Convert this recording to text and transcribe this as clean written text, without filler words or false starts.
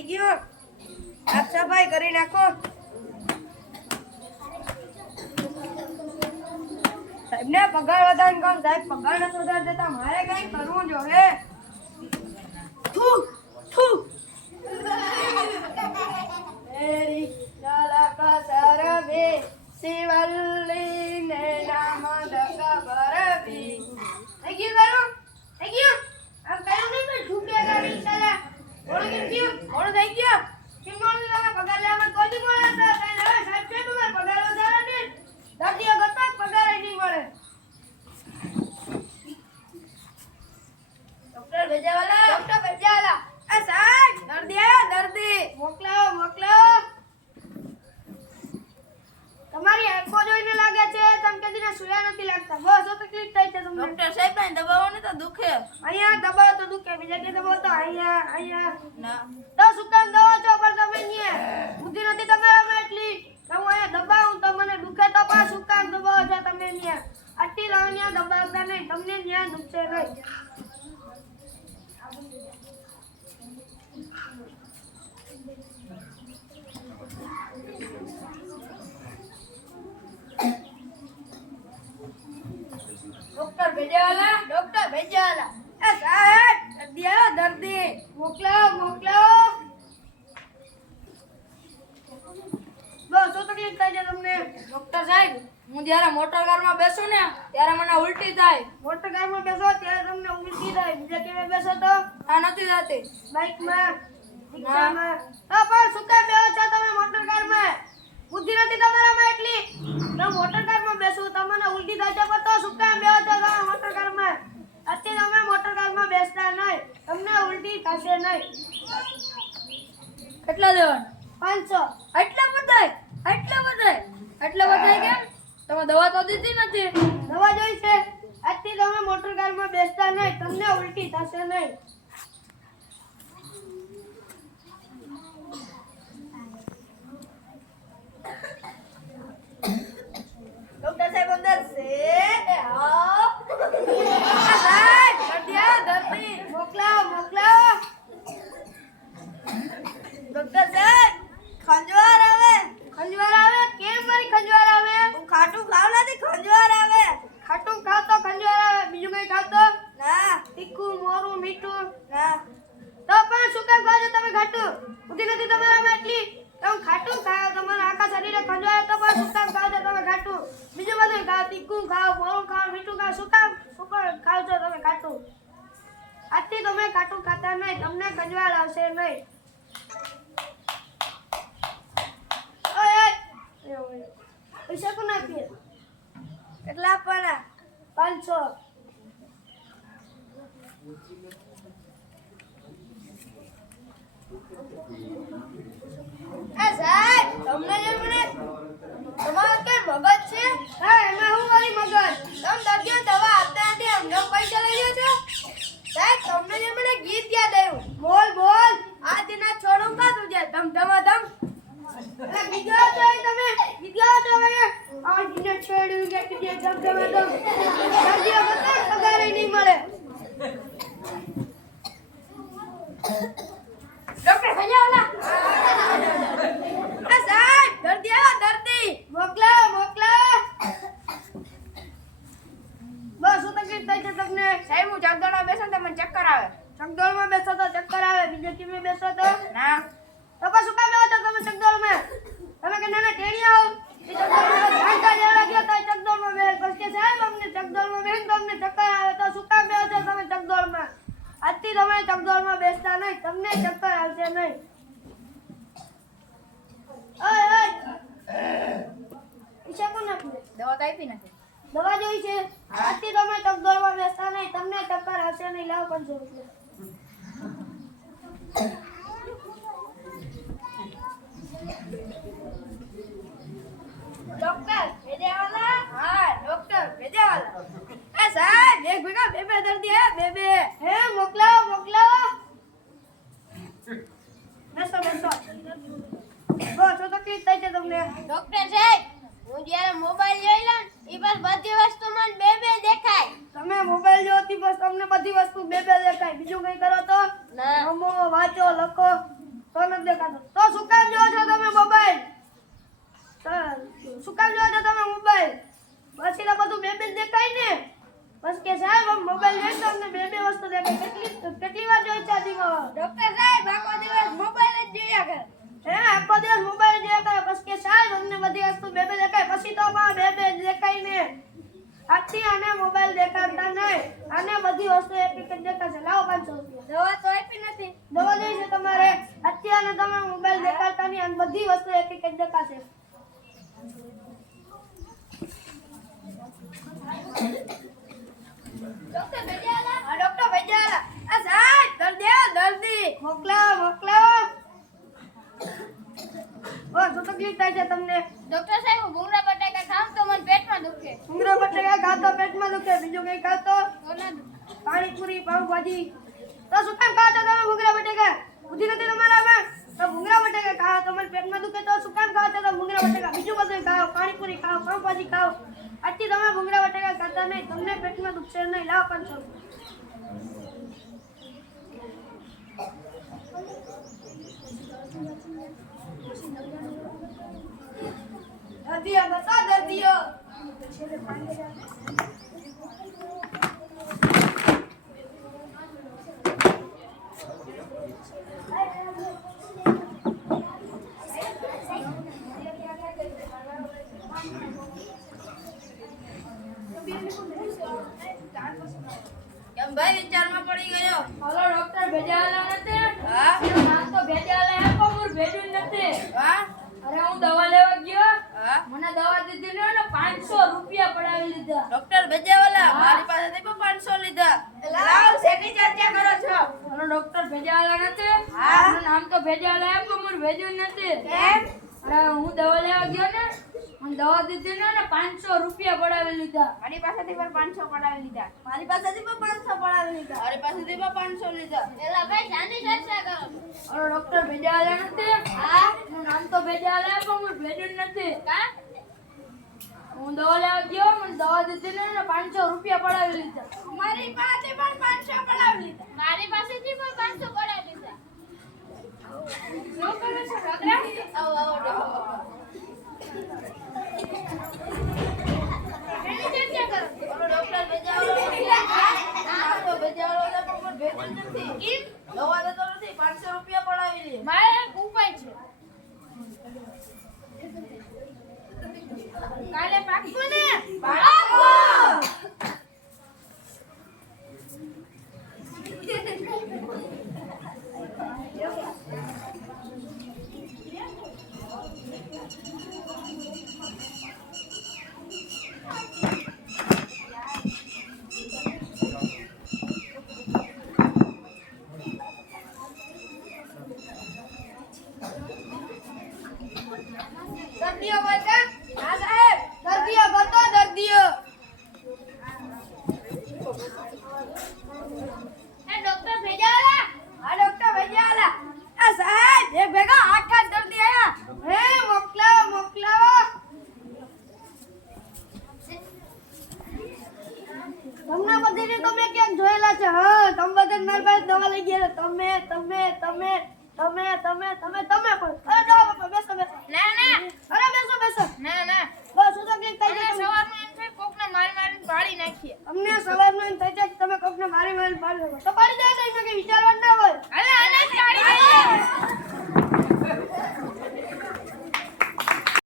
થઈ ગયું સાફ સફાઈ કરી નાખો સાહેબને પગાર વધારવાનું કામ સાહેબ પગાર નથી વધાર દેતા મારે કઈ કરવું જોઈએ થુ થુ એરી લાલા સરવે શિવલ્લી ને નામ દગબરવી થઈ ગયું આમ કયું નહીં પણ ઢૂકે ગાડી ચાલે ઓળો કેમ થયું ઓળો થઈ ગયો કેમ મોળો લાગે પગાર લેવામાં કોઈ દી મળે તો કઈ હવે સાહેબ છે તમારે પગાર વધારે ને દર્દીઓ ગતા પગાર નહીં મળે ડોક્ટર ભેજાવાલા આ સાહેબ દર્દી મોકલો તમારી આંખો જોઈને લાગે છે તમે કદીના સુયા નથી લાગતા બહુ જો તકલીફ થાય છે તમને ડોક્ટર સાહેબ ને દબાવો ને તો દુખે અહીંયા દબાવ તો દુખે બીજા કે દબાવ તો અહીંયા ના તો શું કામ દવા છો પર તમે નહીં બુદ્ધિ નથી તમારામાં એટલી હું અહીંયા દબાવું તો મને દુખે તો પણ શું કામ દબાવો છો તમે નહીં આટલી લાવણિયા દબાવતા નહીં તમને ન્યા દુખશે નહીં ડોક્ટર ભેજાવાલા એ સાહેબ દર્દી મોકલો બહુ શું તકલીફ થાય છે તમને ડોક્ટર સાહેબ હું જ્યારે મોટર કારમાં બેસું ને ત્યારે મને ઉલટી થાય મોટર કારમાં બેસો ત્યારે તમને ઉલટી થાય બીજા કેવા બેસો તો આ નથી થતી બાઇકમાં રિક્ષામાં પણ શું કામ બેસો છો તમે મોટર કારમાં બુદ્ધિ નથી તમારામાં એટલી તો મોટર કારમાં બેસું તમને ઉલટી થાય છે પણ તો શું કામ બેસો છો તમે મોટર કારમાં અત્યારે તમે મોટર કારમાં બેસતા નહીં તમને ઉલટી થશે નહીં કેટલા દેવાનું 500 એટલા બધા કેમ તમે દવા તો દીધી નથી દવા જોઈ છે આજથી તમે મોટર કારમાં બેસતા નહીં તમને ઉલટી થશે નહીં ડોક્ટર સાહેબ અંદર છે દર્દી મોકલાવો ડોક્ટર સાહેબ ખંજવાર આવે કેમ મારી ખંજવાર આવે હું ખાટું ખાવ નથી ખંજવાર આવે ખાટું ખાવ તો ખંજવાર આવે બીજું કઈ ખાવ તો ના તીખું મોરું મીઠું ના તો પણ શું કામ ખાવ છો તમે ખાટું બુદ્ધિ નથી તમારામાં એટલી તમે ખાટું ખાવ તમારા આખા શરીરે ખંજવાર તો પણ શું કામ ખાવ છો તમે ખાટું બીજું બધું ખાવ તીખું ખાવ મોરું ખાવ મીઠું ખાવ શું કામ ખાવ છો તમે ખાટું આજથી તમે ખાટું ખાતા નહીં તમને ખંજવાર આવશે નહીં પૈસા કોણ આપીએ કેટલા આપવાના 500 સાહેબ તમને જે મને તમારો કે મગજ છે હા એમાં હું મારી મગજ તમે દર્દીઓ દવા આપતા નથી અમને પૈસા લઈ લ્યો છો સાહેબ તમને જે મને ગીત યાદ આવ્યું બોલ આ દિના છોડું કાતું છે ધમ ધમાધમ ગીત ગાઓ છો તમે આ ગીત છોડ્યું કે જમ દર્દીઓ બધા પગાર નહીં મળે ડોક્ટર ભૈયાવાલા આ સાહેબ દર્દી મોકલો બસ શું તકલીફ થાય છે તમને સાહેબ હું ચકદોડમાં બેસો તો મને ચક્કર આવે ચકદોળમાં બેસો તો ચક્કર આવે બીજે કેમે બેસો તો ના તો પછી શું કામ બેસો તમે ચકદોળમાં તમે કે નાના ટેણીયા હો એ ચકદોળમાં ઘાંટા જેવા ગયો તો ચકદોળમાં બેસ બસ કે સાહેબ અમને ચકદોળમાં બેન તો અમને ચક્કર આવે તો શું કામ બેસો તમે ચકદોળમાં આજથી તમે ચકદોળમાં બેસતા નહીં તમને ચક્કર આવશે નહીં ઓય પૈસા કોણ આપે દવા તો આપી નથી દવા જોઈ છે આજથી તમે ચકદોળમાં બેસતા નહીં તમને ચક્કર આવશે નહીં લાવો 500 રૂપિયા ડોક્ટર ભેજાવાલા હા ડોક્ટર ભેજાવાલા એ સાહેબ એક ભેગા બે દર્દી હે બે હે મોકલાવો બેસો બહુ તકલીફ થાય છે તમને ડોક્ટર સાહેબ હું જ્યારે મોબાઈલ જોઈ લઉં એ બસ બધી વસ્તુ મને બે દેખાય તમે મોબાઈલ જોતી બસ તમને બધી વસ્તુ બે દેખાય બીજું કઈ કરો તો ના રમો વાંચો લખો તો નથી દેખાતો. તો શું કામ જોવો છો તમે મોબાઈલ? શું કામ જોવો છો તમે મોબાઈલ? પછી તો બધું બે બે દેખાય ને. બસ કે સાહેબ આમ મોબાઈલ જોઈ તો અમને બે બે વસ્તુ દેખાય. કેટલી વાર જોઈ છે આદિમાં? ડોક્ટર સાહેબ આખો દિવસ મોબાઈલ જ જોયા કરે. આખો દિવસ મોબાઈલ જોયા કરે. બસ કે સાહેબ અમને બધી વસ્તુ બે બે દેખાય. પછી તો પણ બે બે દેખાય ને. આથી આને મોબાઈલ દેખાડતા નહીં. આને બધી વસ્તુ એક એક જ દેખાશે. લાવો 500 રૂપિયા. દવા તો આપી નથી. દવા જોઈએ છે તમારે? અત્યારે તમે મોબાઈલ દેખાડતા નહીં અને બધી વસ્તુ એક એક જ દેખાશે. ડોક્ટર ભેજાલા. આ ડોક્ટર ભેજાલા. આ સાહેબ દર્દી આવો, દર્દી મોકલાવો. ઓ શું તકલીફ થાય છે તમને? ડોક્ટર સાહેબ હું ભૂંગળા બટાકા ખાઉં તો મને પેટમાં દુખે. ભૂંગળા બટાકા ખાવ તો પેટમાં દુખે. બીજું કઈ ખાવ તો? તો ના દુખે. પાણીપુરી, પાવભાજી. તો શું કામ ખાવ છો તમે ભૂંગળા બટાકા? બુદ્ધિ નથી તમારામાં? તો ભૂંગળા બટાકા ખાવ તો મને પેટમાં દુખે તો શું કામ ખાવ છો તમે ભૂંગળા બટાકા? બીજું બધું ખાઓ, પાણીપુરી ખાઓ, પાવભાજી ખાઓ. આજથી તમે ભૂંગળા બટાકા ખાતા નહીં. તમને પેટમાં દુખશે નહીં. લાવો 500 રૂપિયા. દર્દીઓ બતા દર્દીઓ. કેમ ભાઈ વિચારમાં પડી ગયો? હલો ડોક્ટર ભેજાલા નથી? હા એનું નામ તો ભેજાલા હે પણ હું ભેજ્યું નથી. હા અરે હું દવા લેવા ગયો. હા મને દવા દીધી ને 500 રૂપિયા પડાવી લીધા. ડોક્ટર ભેજાવાલા મારી પાસેથી પણ 500 લીધા. લાવ શેની ચર્ચા કરો છો? હલો ડોક્ટર ભેજાલા નથી? હા. એનું નામ તો ભેજાલા હે પણ હું ભેજ્યું નથી. કેમ? અરે હું દવા લેવા ગયો ને મને દવા દીધી ને 500 રૂપિયા પડાવી લીધા. મારી પાસેથી પણ 500 પડાવી લીધા. મારી પાસેથી પણ 500 પડાવી લીધા. મારી પાસેથી પણ 500 લીધા. એલા ભાઈ શાની ચર્ચા કરો? હલો ડોક્ટર ભેજાલા નથી? હા એનું નામ તો ભેજાલા હે પણ હું ભેજ્યું નથી. કા? હું દવા લેવા ગયો મને દવા દીધી ને 500 રૂપિયા પડાવી લીધા. મારી પાસેથી પણ 500 પડાવી લીધા. મારી પાસેથી પણ 500 પડાવી લીધા. શું કરો છો છોકરા? આવો એની ચર્ચા કરો. ઓલો ડોક્ટર ભેજાવાળો તો ભેજાવાળો પણ ભેજ્યું નથી. કેમ? દવા દેતો નથી 500 રૂપિયા પડાવી લે. મારે એક ઉપાય છે. કાલે પાકું ને? પાકું. દર્દીઓ બોલતા? હા સાહેબ. દર્દીઓ ગતો દર્દીઓ. એ ડોક્ટર ભેજાવાલા. આ ડોક્ટર ભેજાલા. આ સાહેબ એક ભેગા 8 દર્દી આયા. હે મોકલાવો. તમને બધીને તમે ક્યાંક જોયેલા છે? હા તમે બધે મારી પાસે દવા લઈ ગયા. તમે પણ. અરે જાઓ બાપા બેસો. ના ના. અરે બેસો. ના. બસ શું તકલીફ થાય છે તમને? સવારમાં એમ થાય કોકને મારીને પાડી નાખીએ. અમને સવારનું એમ થાય છે કે તમે કોકને મારી પાડી દો. તો પાડી દે તો એમાં કઈ વિચારવાનું ના હોય.